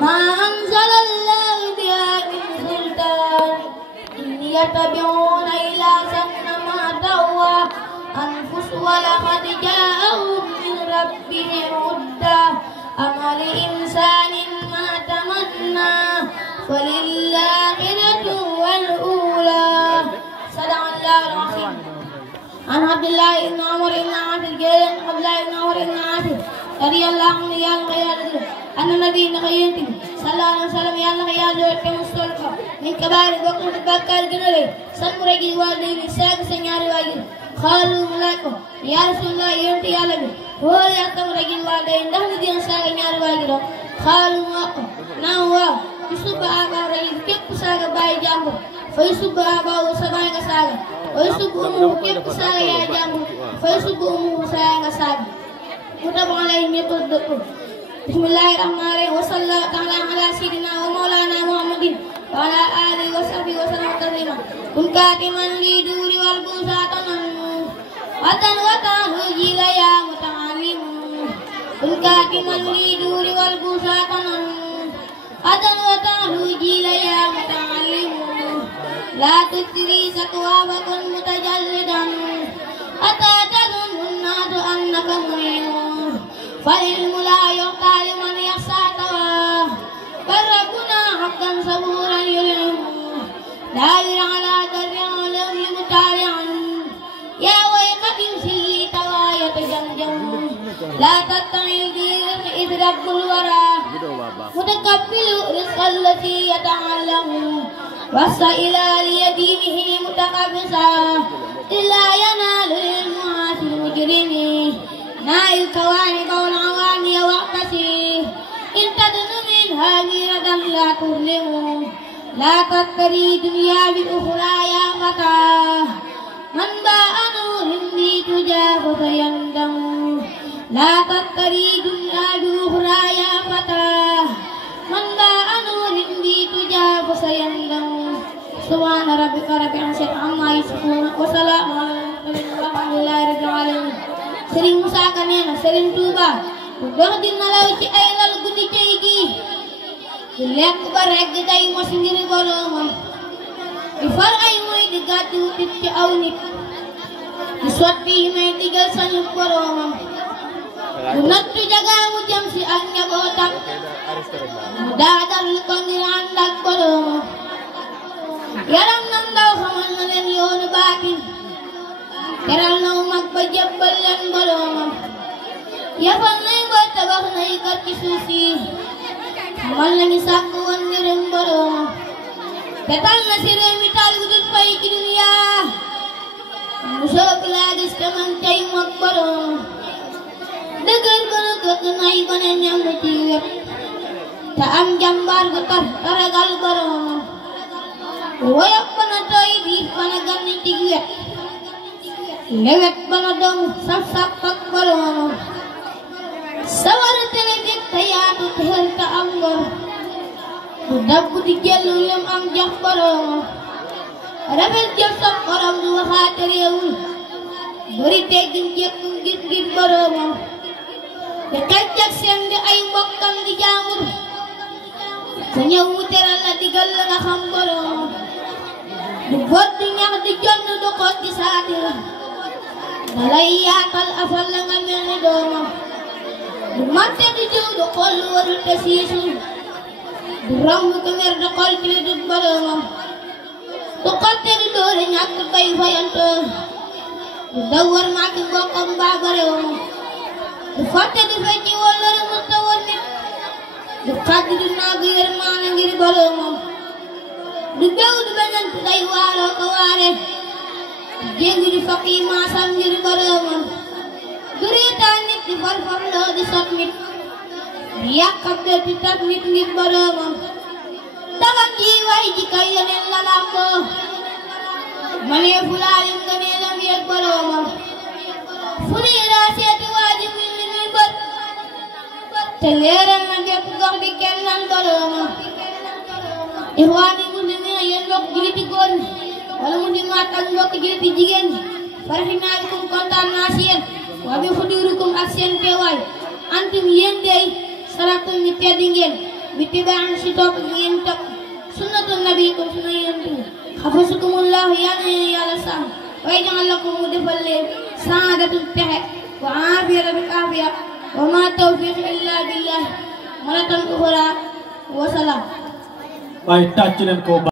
ما أنزل الله بها من سلطان إن يتبعون إلا سن ما تهوى أنفس ولقد جاءهم من ربهم هدى أم لإنسان ما تمنى وللآخرة والأولى صدق الله العظيم. عن عبد الله بن عمر بن عاص الجليل عبد الله بن عمر بن عاص رضي الله عنه يالله أن النبي نخينتي صلى الله عليه وسلم يالله يالله كمستولك من كبار بقول بكر جنري سنمرجي والدين ساق سنياري واجي قالوا ملاكو يا رسول الله ينتي يالله هو يا تمرجي والدين ده ندين ساق سنياري واجي قالوا ماكو ناوا يسوب أبا رجل كيف ساق باي جامو فيسوب أبا وسماي كساق ويسوب أمه كيف ساق يا جامو فيسوب أمه ساق ساق متفق عليه يقول بسم الله الرحمن الرحيم وصلى الله تعالى على سيدنا ومولانا محمد وعلى آله وصحبه وسلم تسليما كن كاتما لدور والبوسات وطن وطن جيل يا متعلم كن كاتما لدور والبوسات وطن وطن جيل يا متعلم لا تكثري سكوى وكن متجلدا حتى تظن الناس أنك مهين فالعلم لا يعطى لمن يخشى تواه بل ربنا حقا صبورا يلهم لا يرى على درع لو متابعا يا ويقة سلي توايا تجمجم لا تتعي الدين إذ رب الورى متقبل رزق التي يتعلم والسائل ليدينه متقبسا إلا ينال المعاصي المجرمين نائل كواعب والعوامي واعتصي إن تدن منها ميرة لا تظلم لا تتري دنيا بأخرى يا فتى من باء نور بي تجاه فيندم لا تتري دنيا بأخرى يا فتى من باء نور بي تجاه فيندم سبحان ربك رب العزة عما يصفون وسلام على المرسلين والحمد لله رب العالمين. Serigne Moussa Ka nee na Serigne Touba bu dox di nelaw ci ay lal guddi cay gi di lekk ba regg day mos ngir boroomam di far ay mooy di gàddu tit ci aw nit di sotti yi may digal sañu boroomam bu nattu jagaamu jëm si ak njabootam mu daadal ko ngir ànd ak boroomam yaram na ndaw xamal na leen yoonu baatin teral na mag ba jébbal leen boroomam yafal nay ngor tabax nay kër ci suuf si xamal nañu sàkk woon ngërëm boroomam tetal na si réew mi taal bu dul fay ci duniya mu soog laa gis te man tey mag boroomam dëgër gënu gëtt nay gone ñam ci wet te am jàmbaar gu tar taragal boroomam woyof bana tooy biif bana gann ci wet lewet bana doomu saf-saf ak boroomam sawar tere bég te yaatu te xel te am ngor du dabbu di jellu lem am jox boroomam rafet jëf sof xorom du waxaate réewul bari teggin jekkum gis ngir boroomam te kàccak seen di ay mbokkam di jaamur ku ñëw mu teral la digal la nga xam boroomam du bot du ñax di jonn du xoot di saatira dalay yaatal afal la nga mel ni doomam du matte du jiw du xool lu warul te siisul du romb ko mer du xool ci li dut boroomam du xotte du doole ñàkk bay fayantoo du daw war maaki mbokkam mbaa goreewam du fotte du fecci wallare mu ta war nit du xaddi du naagu yërmaane ngir boroomam du bew du benantu day waaroo ko waare jéngi di fokk yi maasam ngir boroomam du reetaan nit di farfar loo di sot nit di yàqab de di tat nit ngir boroomam daga jiiwaay ji kay yeneen la làmboo manee fulaalim nga nee lam yeeg boroomam fu nii daa seeti waaji mil ni muy bët te leeral na bépp gox di kennal boroomam ixwaani muslimiina yéen mbokk juliti góor ñi wala mu di maat ak mbokk juliti jigéen ñi farxinaa bikum kontaan naa si yéen wa bi xuduurikum ak seen teewaay antum yéen dey saratul nitya dingin bitibaan sitok ngin tok sunnatul nabi ko sunayan tu khafasukumullah ya lasam wa yaj'al lakum mudfallin sa'adatul tahe wa afiyatan afiyah wa ma tawfiq illa billah maratan ukhra wa salam. Baik, taccilen ko